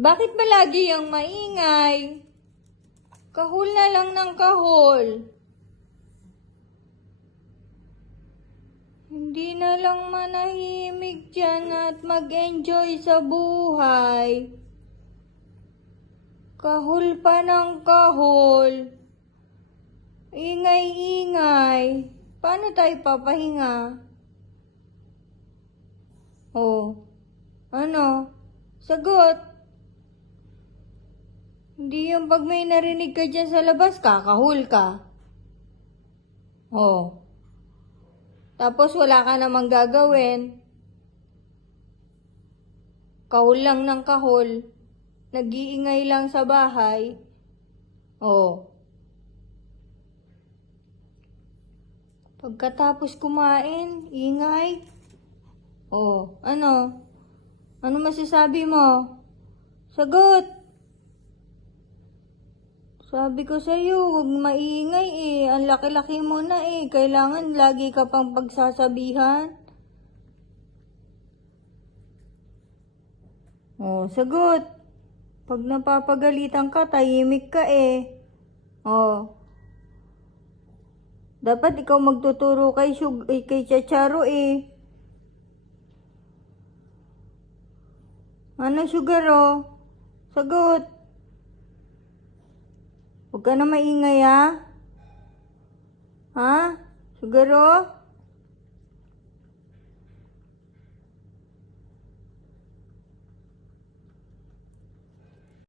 Bakit ba lagi yung maingay? Kahol na lang ng kahol. Hindi na lang manahimik dyan at mag-enjoy sa buhay. Kahol pa ng kahol. Ingay-ingay. Paano tayo papahinga? Oh, ano? Sagot. Hindi yung pag may narinig ka dyan sa labas, kakahol ka. Oh. Tapos wala ka namang gagawin. Kahol lang ng kahol. Nag-iingay lang sa bahay. Oh. Pagkatapos kumain, ingay. Oh, ano? Ano masasabi mo? Sagot! Sabi ko sa'yo, huwag maingay eh. Ang laki-laki mo na eh. Kailangan lagi ka pang pagsasabihan. Oh, sagot. Pag napapagalitan ka, tahimik ka eh. Oh. Dapat ikaw magtuturo kay Chacharo eh. Ano, Sugar oh? Sagot. Huwag ka na maingay ha? Ha? Sugar oh?